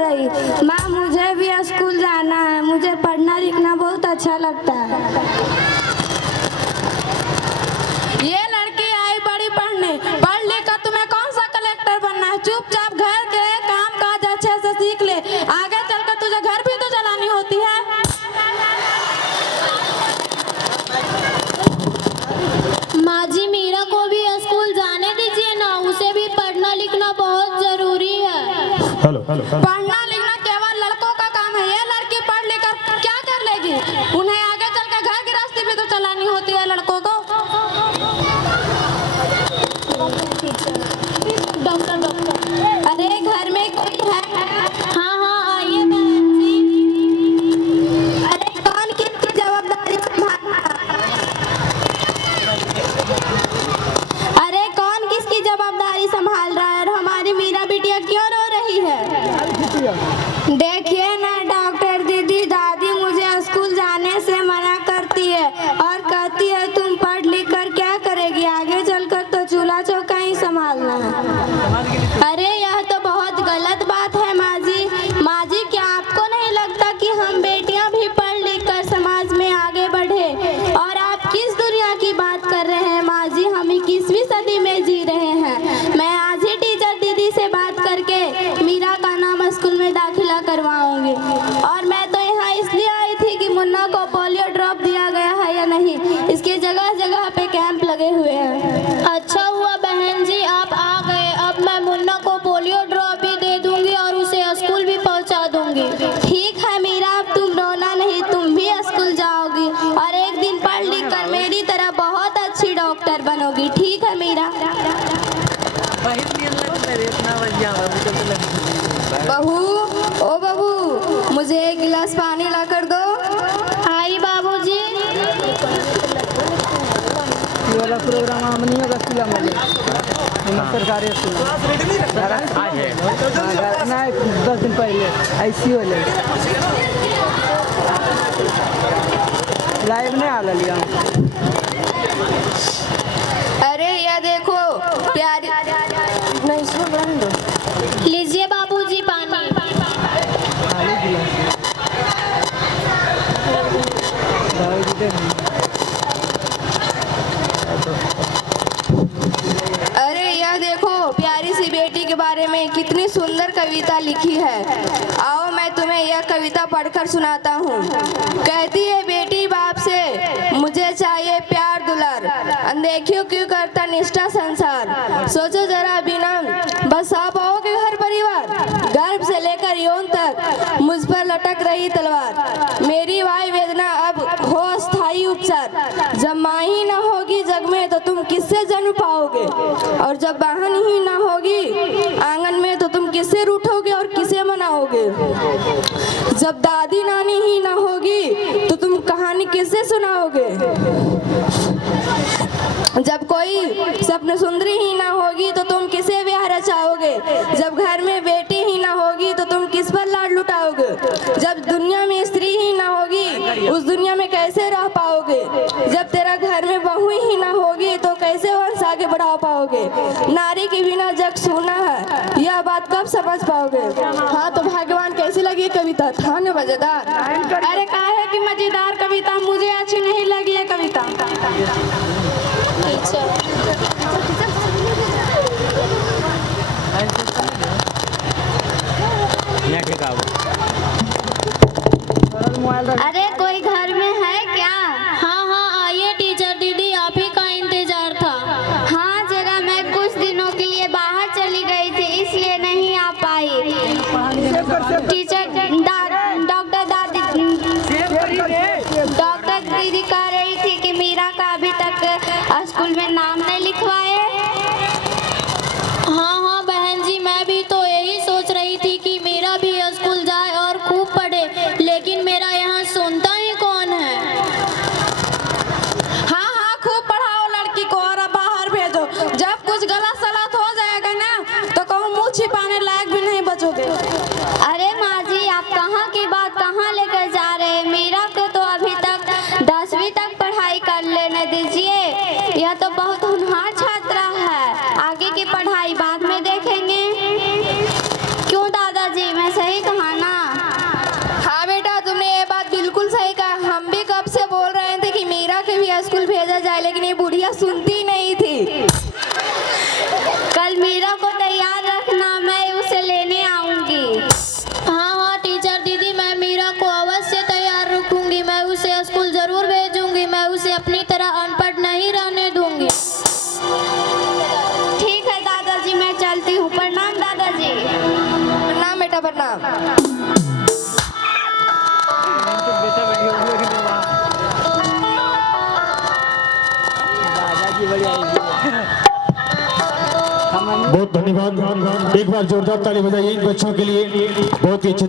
रही। माँ मुझे भी स्कूल जाना है, मुझे पढ़ना लिखना बहुत अच्छा लगता है। ये लड़की आई बड़ी पढ़ने, पढ़ लिख कर तुम्हें कौन सा कलेक्टर बनना है? चुपचाप घर के काम काज अच्छे से सीख ले, आगे चलकर तुझे घर भी तो चलानी होती है। माँ जी मीरा को भी स्कूल जाने दीजिए ना, उसे भी पढ़ना लिखना बहुत जरूरी है। Hello hello hello. पढ़ना लिखना केवल लड़कों का काम है। ये लड़की पढ़ लिख कर क्या कर लेगी? उन्हें आगे चल के घर गृहस्थी भी तो चलानी होती है लड़कों को। डॉक्टर अरे घर में कोई है? हाँ हाँ आइए बहन जी। अरे कौन किसकी जवाबदारी संभालता? अरे कौन किसकी जवाबदारी संभाल रहा है? और हमारी मीरा बिटिया क्यों रो रही है? देखिए ना डॉक्टर दीदी, दादी मुझे स्कूल जाने से मना करती है और कहती है तुम पढ़ लिख कर क्या करेगी, आगे चलकर तो चूल्हा चौका ही संभालना है। अरे यह तो बहुत गलत बात है माँ जी। माँ जी क्या आपको नहीं लगता कि हम बेटियां भी पढ़ लिख कर समाज में आगे बढ़े? और आप किस दुनिया की बात कर रहे हैं माँ जी? हम 21वीं सदी में जी रहे हैं। मैं आज ही टीचर दीदी से बात करके मीरा का नाम स्कूल में दाखिला करवाऊंगी। और मैं तो यहाँ इसलिए आई थी कि मुन्ना को पोलियो ड्रॉप दिया गया है या नहीं, इसके जगह जगह पे कैंप लगे हुए हैं। अच्छा हुआ बहन जी आप आ गए। अब मैं मुन्ना को पोलियो ड्रॉप भी दे दूंगी और उसे स्कूल भी पहुंचा दूंगी। ठीक है मीरा, अब तुम रोना नहीं, तुम भी स्कूल जाओगी और एक दिन पढ़ लिख कर मेरी तरह बहुत अच्छी डॉक्टर बनोगी। ठीक है मीरा। बहू, ओ बहू, मुझे एक गिलास पानी ला कर दो। आई बाबूजी। ये वाला प्रोग्राम हम नहीं होगा स्कूल में, सरकारी स्कूल ना 10 दिन पहले ऐसी हो लाइव नहीं आ लिया। अरे यह देखो प्यारी, नहीं सुन दो। लीजिए बाबूजी पानी। अरे यह देखो प्यारी सी बेटी के बारे में कितनी सुंदर कविता लिखी है। आओ मैं तुम्हें यह कविता पढ़कर सुनाता हूँ। कहती है बेटी बाप से मुझे चाहिए प्यार दुलार, अनदेखियो क्यों करता निष्ठा संसार। सोचो जरा बिना बस आ पाओगे घर परिवार, गर्भ से लेकर यौन तक मुझ पर लटक रही तलवार। मेरी वायु वेदना अब हो अस्थायी उपचार, जब माँ ही न होगी जग में तो तुम किससे जन्म पाओगे, और जब बहन ही न होगी आंगन में तो तुम किससे रूठोगे और किसे मनाओगे। जब दादी नानी ही न होगी तो तुम कहानी किससे सुनाओगे। जब कोई सपन सुंदरी ही ना होगी तो तुम किसे ब्याह रचाओगे। जब घर में बेटी ही ना होगी तो तुम किस पर लाड लुटाओगे। जब दुनिया में स्त्री ही ना होगी उस दुनिया में कैसे रह पाओगे। जब तेरा घर में बहू ही ना होगी तो कैसे वंश आगे बढ़ा पाओगे। नारी के बिना जग सूना है, यह बात कब समझ पाओगे। हाँ तो भगवान कैसी लगी कविता? था न मजेदार? अरे काहे की मजेदार कविता, मुझे अच्छी नहीं लगी ये कविता। अरे कोई घर में है क्या? हाँ हाँ आइए टीचर दीदी, आप ही का इंतजार था। हाँ जरा मैं कुछ दिनों के लिए बाहर चली गई थी इसलिए नहीं आ पाई। टीचर डॉक्टर दीदी कह रही थी कि मीरा का अभी तक स्कूल में नाम नहीं लिखवाए। हाँ हाँ बहन जी मैं भी तो यही सोच रही थी कि मेरा भी स्कूल जाए और खूब पढ़े, लेकिन मेरा यहाँ सुनता ही कौन है। हाँ हाँ खूब पढ़ाओ लड़की को और अब बाहर भेजो। जब कुछ गलत सलत हो जाएगा ना तो कहूँ मुँह छिपाने लायक भी नहीं बचोगे। अरे माँ जी आप कहाँ की बात कहाँ लेकर जा रहे हैं। मीरा को तो अभी तक 10वीं तक पढ़ाई कर लेने दीजिए, यह तो बहुत होनहार छात्रा है, आगे की पढ़ाई बाद में देखेंगे। क्यों दादाजी मैं सही कहूँ प्रणाम। बेटा बैठी होगी लेकिन दादाजी बड़ी आएगी। बहुत धन्यवाद। एक बार जोरदार ताली बजाइए इन बच्चों के लिए, बहुत ही अच्छे